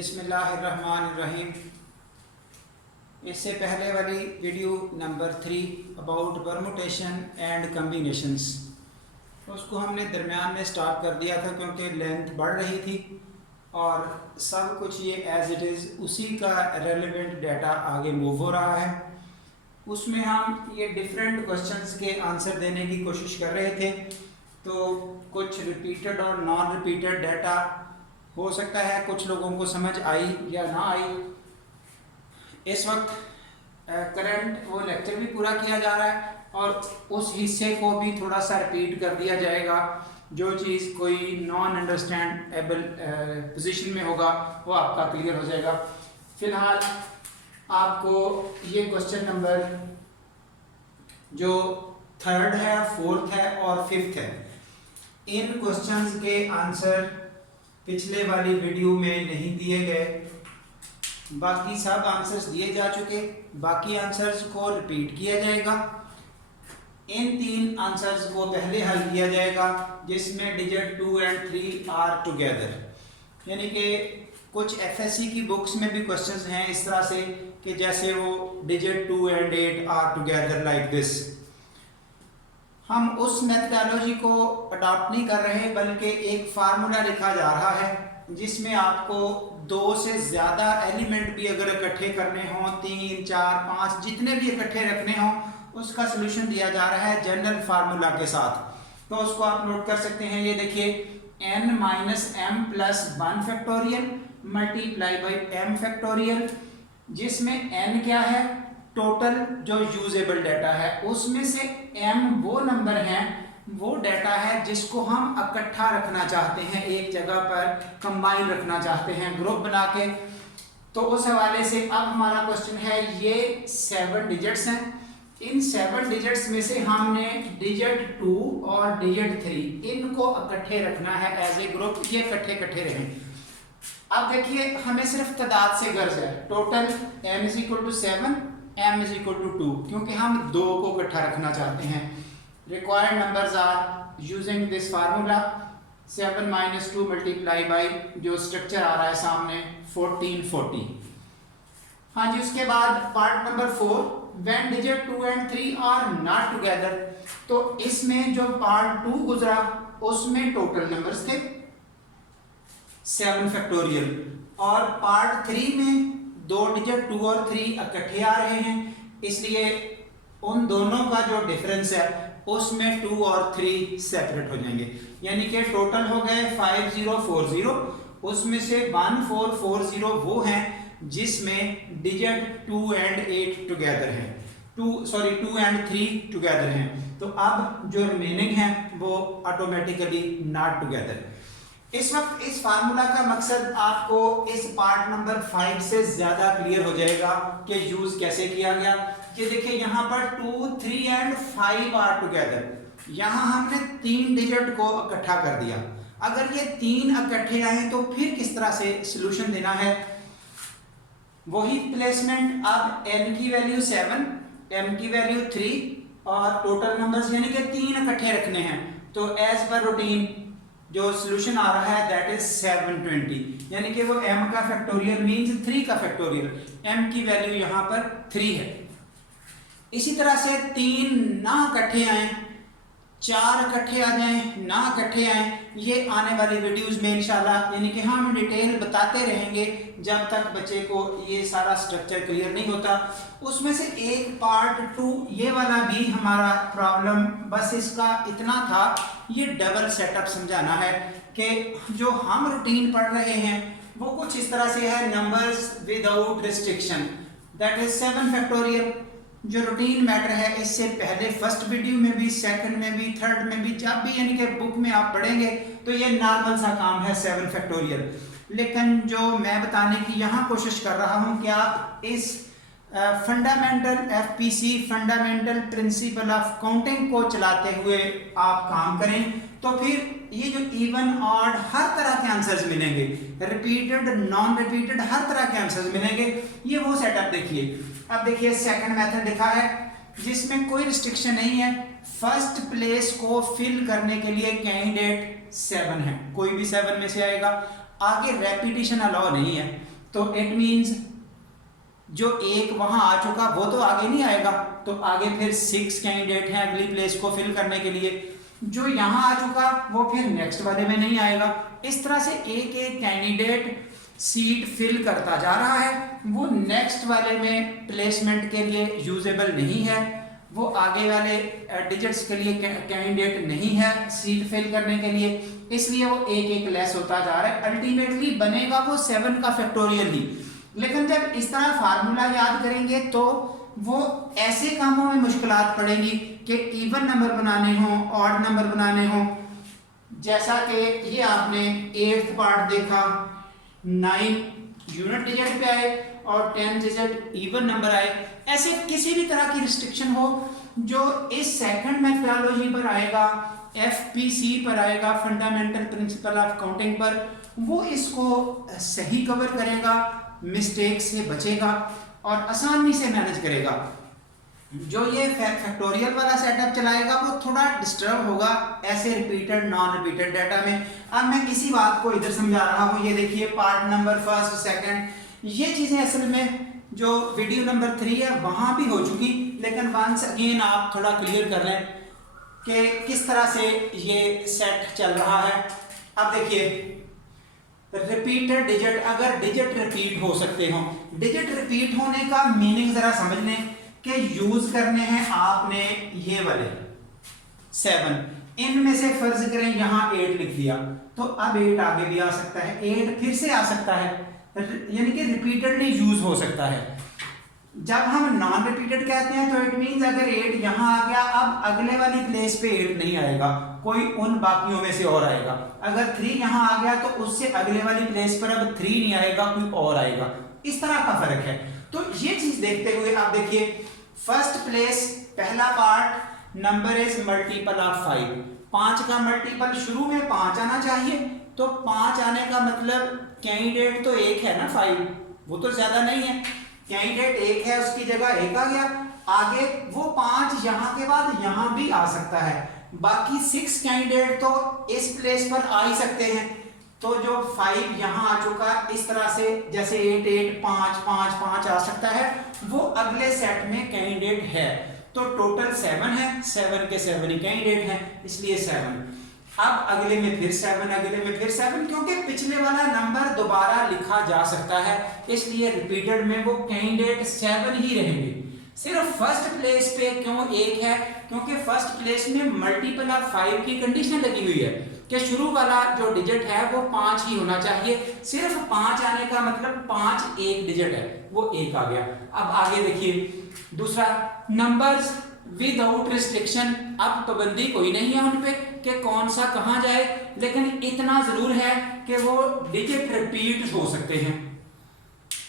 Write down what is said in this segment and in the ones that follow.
बिस्मिल्लाहिर्रहमानिर्रहीम। इससे पहले वाली video number 3 about permutation and combinations, उसको हमने दरमियान में स्टॉप कर दिया था क्योंकि लेंथ बढ़ रही थी और सब कुछ ये एज इट इज़ उसी का रेलेवेंट डाटा आगे मूव हो रहा है। उसमें हम ये डिफरेंट क्वेश्चंस के आंसर देने की कोशिश कर रहे थे, तो कुछ रिपीटेड और नॉन रिपीटेड डाटा हो सकता है कुछ लोगों को समझ आई या ना आई। इस वक्त करंट वो लेक्चर भी पूरा किया जा रहा है और उस हिस्से को भी थोड़ा सा रिपीट कर दिया जाएगा। जो चीज़ कोई नॉन अंडरस्टैंडेबल पोजीशन में होगा वो आपका क्लियर हो जाएगा। फिलहाल आपको ये क्वेश्चन नंबर जो 3rd है, 4th है और 5th है, इन क्वेश्चंस के आंसर पिछले वाली वीडियो में नहीं दिए गए, बाकी सब आंसर्स दिए जा चुके। बाकी आंसर्स को रिपीट किया जाएगा। इन 3 आंसर्स को पहले हल किया जाएगा जिसमें डिजिट 2 and 3 आर टुगेदर, यानी कि कुछ एफएससी की बुक्स में भी क्वेश्चंस हैं इस तरह से कि जैसे वो digit 2 and 8 are together like this. हम उस मेथडोलॉजी को अडॉप्ट नहीं कर रहे बल्कि एक फार्मूला लिखा जा रहा है जिसमें आपको 2 से ज़्यादा एलिमेंट भी अगर इकट्ठे करने हों, 3, 4, 5 जितने भी इकट्ठे रखने हों, उसका सलूशन दिया जा रहा है जनरल फार्मूला के साथ। तो उसको आप नोट कर सकते हैं। ये देखिए n minus m plus 1 factorial multiply by m factorial, जिसमें n क्या है, टोटल जो यूजेबल डाटा है, उसमें से m वो नंबर हैं, वो डाटा है जिसको हम इकट्ठा रखना चाहते हैं, एक जगह पर कंबाइन रखना चाहते हैं ग्रुप बना के। तो उस हवाले से अब हमारा क्वेश्चन है, ये 7 डिजिट्स हैं। इन 7 डिजिट्स में से हमने डिजिट 2 और डिजिट 3 इनको इकट्ठे रखना है एज ए ग्रुप, ये इकट्ठे रहें। अब देखिए हमें सिर्फ तादाद से गर्ज है, total m is equal to 7, m is equal to 2, क्योंकि हम 2 को इकट्ठा रखना चाहते हैं। Required numbers are using this formula 7 minus 2 multiply by जो स्ट्रक्चर आ रहा है सामने 14 40। हाँ जी, उसके बाद part number 4, when digit 2 and 3 are not together. तो इसमें जो पार्ट 2 गुजरा उसमें टोटल नंबर्स थे 7 फैक्टोरियल, और पार्ट 3 में 2 डिजिट 2 और 3 इकट्ठे आ रहे हैं, इसलिए उन दोनों का जो डिफरेंस है उसमें 2 और 3 सेपरेट हो जाएंगे, यानी कि टोटल हो गए 5040। उसमें से 1440 वो हैं जिसमें डिजिट 2 and 8 टुगेदर हैं, 2 and 3 टुगेदर हैं। तो अब जो रिमेनिंग है वो ऑटोमेटिकली नॉट टुगेदर। इस वक्त इस फार्मूला का मकसद आपको इस पार्ट नंबर 5 से ज्यादा क्लियर हो जाएगा कि यूज कैसे किया गया। ये देखिए यहाँ पर 2, 3 and 5 आर टुगेदर, यहाँ हमने 3 डिजिट को इकट्ठा कर दिया। अगर ये 3 इकट्ठे आए तो फिर किस तरह से सलूशन देना है, वही प्लेसमेंट। अब n की वैल्यू 7, m की वैल्यू 3 और टोटल नंबर्स यानी कि 3 इकट्ठे रखने हैं। तो एज पर रूटीन जो सॉल्यूशन आ रहा है दैट इज 720, यानी कि वो m का फैक्टोरियल मींस 3 का फैक्टोरियल, m की वैल्यू यहाँ पर 3 है। इसी तरह से 3 ना इकट्ठे आए, 4 इकट्ठे आ जाएं, ना इकट्ठे आए, ये आने वाली वीडियोस में इंशाल्लाह यानी कि हम डिटेल बताते रहेंगे जब तक बच्चे को ये सारा स्ट्रक्चर क्लियर नहीं होता। उसमें से एक पार्ट 2 ये वाला भी हमारा प्रॉब्लम बस इसका इतना था, ये डबल सेटअप समझाना है कि जो हम रूटीन पढ़ रहे हैं वो कुछ इस तरह से है, numbers without restriction, that is 7 factorial. जो रूटीन मैटर है इससे पहले फर्स्ट वीडियो में भी, सेकंड में भी, थर्ड में भी, जब भी यानी कि बुक में आप पढ़ेंगे तो ये नॉर्मल सा काम है 7 फैक्टोरियल। लेकिन जो मैं बताने की यहाँ कोशिश कर रहा हूँ कि आप इस fundamental FPC fundamental principle of counting को चलाते हुए आप काम करें तो फिर ये जो इवन ऑड हर तरह के आंसर्स मिलेंगे, रिपीटेड नॉन रिपीटेड हर तरह के आंसर्स मिलेंगे। ये वो सेटअप देखिए। अब देखिए सेकंड मेथड लिखा है जिसमें कोई रिस्ट्रिक्शन नहीं है, फर्स्ट प्लेस को फिल करने के लिए कैंडिडेट 7 है, कोई भी 7 में से आएगा, आगे रेपिटेशन अलाउ नहीं है। तो इट मीन्स जो एक वहां आ चुका वो तो आगे नहीं आएगा, तो आगे फिर 6 कैंडिडेट हैं अगली प्लेस को फिल करने के लिए। जो यहाँ आ चुका वो फिर नेक्स्ट वाले में नहीं आएगा। इस तरह से एक एक कैंडिडेट सीट फिल करता जा रहा है, वो नेक्स्ट वाले में प्लेसमेंट के लिए यूजेबल नहीं है, वो आगे वाले डिजिट्स के लिए कैंडिडेट नहीं है सीट फिल करने के लिए, इसलिए वो एक एक लेस होता जा रहा है। अल्टीमेटली बनेगा वो 7 का फैक्टोरियल ही। लेकिन जब इस तरह फार्मूला याद करेंगे तो वो ऐसे कामों में मुश्किलात पड़ेंगी कि इवन नंबर बनाने हों, ऑड नंबर बनाने हों, जैसा कि ये आपने 8th पार्ट देखा, 9 यूनिट डिजिट पे आए और 10 डिजिट इवन नंबर आए। ऐसे किसी भी तरह की रिस्ट्रिक्शन हो जो इस सेकंड मेथोडोलॉजी पर आएगा, FPC पर आएगा, फंडामेंटल प्रिंसिपल ऑफ काउंटिंग पर, वो इसको सही कवर करेगा, मिस्टेक से बचेगा और आसानी से मैनेज करेगा। जो ये फैक्टोरियल वाला सेटअप चलाएगा वो थोड़ा डिस्टर्ब होगा ऐसे रिपीटेड नॉन रिपीटेड डाटा में। अब मैं इसी बात को इधर समझा रहा हूँ। ये देखिए पार्ट नंबर फर्स्ट सेकंड, ये चीजें असल में जो वीडियो नंबर 3 है वहां भी हो चुकी, लेकिन वंस अगेन आप थोड़ा क्लियर कर लें कि किस तरह से ये सेट चल रहा है। अब देखिए रिपीटेड डिजिट, अगर डिजिट रिपीट हो सकते हो, डिजिट रिपीट होने का मीनिंग जरा समझ लें कि यूज करने हैं आपने ये वाले 7, इनमें से फर्ज करें यहां 8 लिख दिया तो अब 8 आगे भी आ सकता है, 8 फिर से आ सकता है, यानी कि रिपीटेडली यूज हो सकता है। जब हम नॉन रिपीटेड कहते हैं तो इट मींस अगर 8 यहां आ गया, अब अगले वाली प्लेस पे 8 नहीं आएगा, कोई उन बाकियों में से और आएगा। अगर 3 यहां आ गया तो उससे अगले वाली प्लेस पर अब 3 नहीं आएगा, कोई और आएगा। इस तरह का फर्क है। तो ये चीज देखते हुए आप देखिए फर्स्ट प्लेस पहला part number is multiple of 5, 5 का मल्टीपल शुरू में 5 आना चाहिए, तो 5 आने का मतलब कैंडिडेट तो एक है ना 5, वो तो ज्यादा नहीं है, कैंडिडेट एक है उसकी जगह 1 आ गया, आगे वो 5 यहां के बाद यहां भी आ सकता है, बाकी 6 कैंडिडेट तो इस प्लेस पर आ ही सकते हैं। तो जो 5 यहां आ चुका इस तरह से जैसे 8 8 5 5 5 आ सकता है, वो अगले सेट में कैंडिडेट है। तो टोटल 7 है, 7 के 7 ही कैंडिडेट हैं, इसलिए 7। अब अगले में फिर 7, अगले में फिर 7, क्योंकि पिछले वाला नंबर दोबारा लिखा जा सकता है, इसलिए रिपीटेड में वो कैंडिडेट 7 ही रहेंगे। सिर्फ फर्स्ट प्लेस पे क्यों 1 है, क्योंकि फर्स्ट प्लेस में मल्टीपल ऑफ 5 की कंडीशन लगी हुई है कि शुरू वाला जो डिजिट है वो 5 ही होना चाहिए। सिर्फ 5 आने का मतलब 5 एक डिजिट है, वो 1 आ गया। अब आगे देखिए दूसरा, नंबर्स विदाउट रिस्ट्रिक्शन, अब पाबंदी कोई नहीं है उन पे कि कौन सा कहां जाए, लेकिन इतना जरूर है कि वो डिजिट रिपीट हो सकते हैं,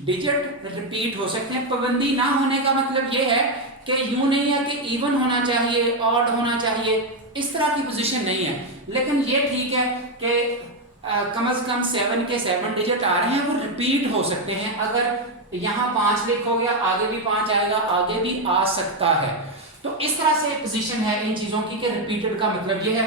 डिजिट रिपीट हो सकते हैं। पाबंदी ना होने का मतलब ये है कि यूं नहीं है कि इवन होना चाहिए, ऑड होना चाहिए, इस तरह की पोजीशन नहीं है। लेकिन ये ठीक है कि कम से कम 7 के 7 डिजिट आ रहे हैं, वो रिपीट हो सकते हैं। अगर यहाँ 5 लिखो गया, आगे भी 5 आएगा, आगे भी आ सकता है। तो इस तरह से पोजीशन है इन चीजों की कि रिपीटेड का मतलब ये है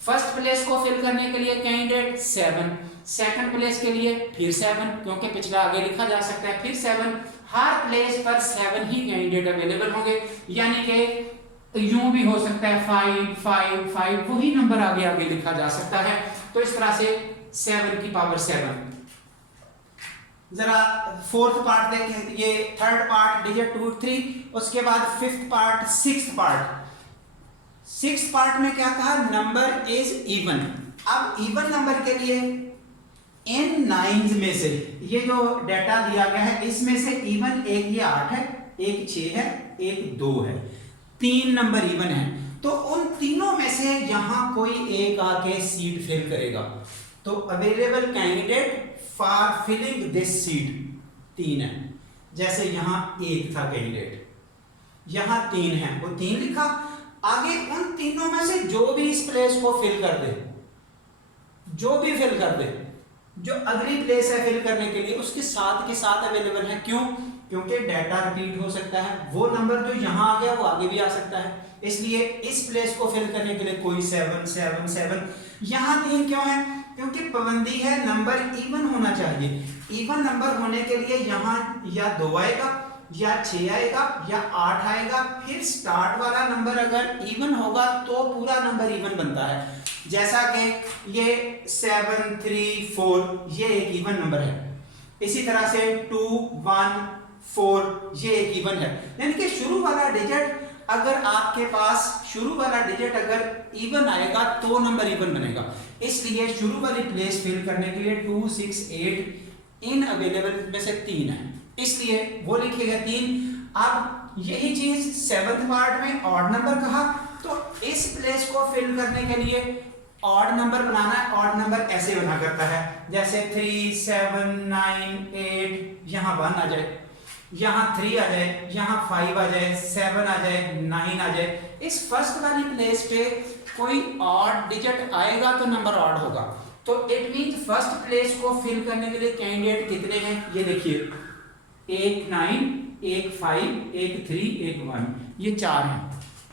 फर्स्ट प्लेस को फिल करने के लिए कैंडिडेट 7, सेकंड प्लेस के लिए फिर 7, क्योंकि पिछला आगे लिखा जा सकता है, फिर 7, हर प्लेस पर 7 ही कैंडिडेट अवेलेबल होंगे। यानी कि यूं भी हो सकता है 5 5 5, वही नंबर आगे आगे लिखा जा सकता है। तो इस तरह से 7 की पावर 7। जरा फोर्थ पार्ट देखें, ये थर्ड पार्ट डिजिट 2 3, उसके बाद fifth part, sixth part. Sixth part में क्या कहा, नंबर इज इवन। अब इवन नंबर के लिए इन 9 में से ये जो डाटा दिया गया है इसमें से इवन एक ये 8 है, एक 6 है, एक 2 है, 3 नंबर इवन है। तो उन तीनों में से यहां कोई एक आके सीट फिल करेगा, तो available candidate for filling this seat 3 है। जैसे यहां 1 था कैंडिडेट, यहां 3 है, वो 3 लिखा, आगे उन तीनों में से जो भी इस प्लेस को फिल कर दे, जो भी फिल कर दे, जो अगली प्लेस है फिल करने के लिए उसके साथ के साथ अवेलेबल है। क्यों? क्योंकि डाटा रिपीट हो सकता है, वो नंबर जो यहां आ गया वो आगे भी आ सकता है, इसलिए इस प्लेस को फिल करने के लिए कोई 7 7 7। यहां 3 क्यों है? क्योंकि पाबंदी है नंबर इवन होना चाहिए। इवन नंबर होने के लिए यहाँ या 2 आएगा या 6 आएगा या 8 आएगा, फिर स्टार्ट वाला नंबर अगर इवन होगा तो पूरा नंबर इवन बनता है। जैसा कि ये 7 3 4 ये एक इवन नंबर है, इसी तरह से 2 1 4 ये एक इवन है। यानी कि शुरू वाला डिजिट अगर आपके पास शुरू वाला डिजिट अगर इवन आएगा तो नंबर इवन बनेगा। इसलिए शुरू वाली प्लेस फिल करने के लिए 2 6 8 इन अवेलेबल में से 3 है, इसलिए वो लिखेगा 3। अब यही चीज 7th पार्ट में ऑड नंबर कहा, तो इस प्लेस को फिल करने के लिए ऑड नंबर बनाना है। ऑड नंबर ऐसे बना करता है, जैसे 3 7 9 8 यहाँ 1 आ जाए, यहाँ 3 आ जाए, यहाँ 5 आ जाए, 7 आ जाए, 9 आ जाए। इस फर्स्ट वाली प्लेस पे कोई ऑड डिजिट आएगा तो नंबर ऑड होगा। तो इट मींस फर्स्ट प्लेस को फिल करने के लिए कैंडिडेट कितने हैं, ये देखिए 1 9 1 5 1 3 1 1, ये 4 हैं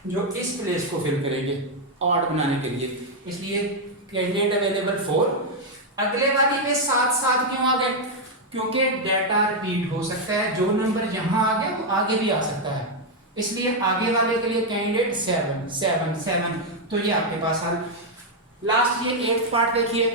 जो इस प्लेस को फिल करेंगे ऑड बनाने के लिए। इसलिए कैंडिडेट अवेलेबल 4। अगले वाली में साथ साथ क्यों आ गए, क्योंकि डाटा रिपीट हो सकता है, जो नंबर यहाँ आ गया वो आगे भी आ सकता है, इसलिए आगे वाले के लिए कैंडिडेट 7 7 7। तो ये आपके पास हल। लास्ट ये 8th पार्ट देखिए,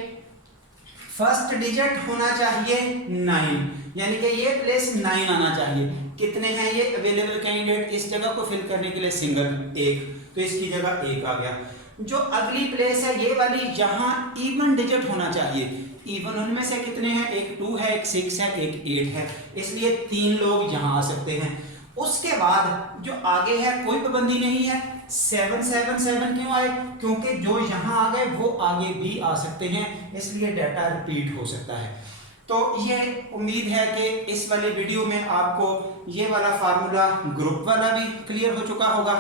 फर्स्ट डिजिट होना चाहिए 9, यानी कि ये प्लेस 9 आना चाहिए। कितने हैं ये अवेलेबल कैंडिडेट इस जगह को फिल करने के लिए, सिंगल 1, तो इसकी जगह 1 आ गया। जो अगली प्लेस है ये वाली, जहां इवन डिजिट होना चाहिए, इवन उनमें से कितने हैं, एक 2 है, एक 6 है, एक 8 है, इसलिए 3 लोग यहां आ सकते हैं। उसके बाद जो आगे है कोई पाबंदी नहीं है, 7 7 7 क्यों आए, क्योंकि जो यहाँ आ गए वो आगे भी आ सकते हैं, इसलिए डाटा रिपीट हो सकता है। तो ये उम्मीद है कि इस वाली वीडियो में आपको ये वाला फार्मूला ग्रुप वाला भी क्लियर हो चुका होगा,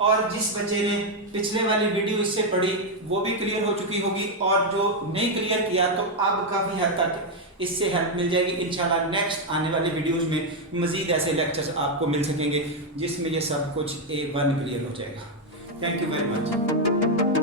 और जिस बच्चे ने पिछले वाली वीडियो इससे पढ़ी वो भी क्लियर हो चुकी होगी, और जो नहीं क्लियर किया तो अब काफ़ी हद तक इससे हेल्प मिल जाएगी। इंशाल्लाह नेक्स्ट आने वाले वीडियोस में मज़ीद ऐसे लेक्चर्स आपको मिल सकेंगे जिसमें ये सब कुछ A1 क्लियर हो जाएगा। Thank you very much.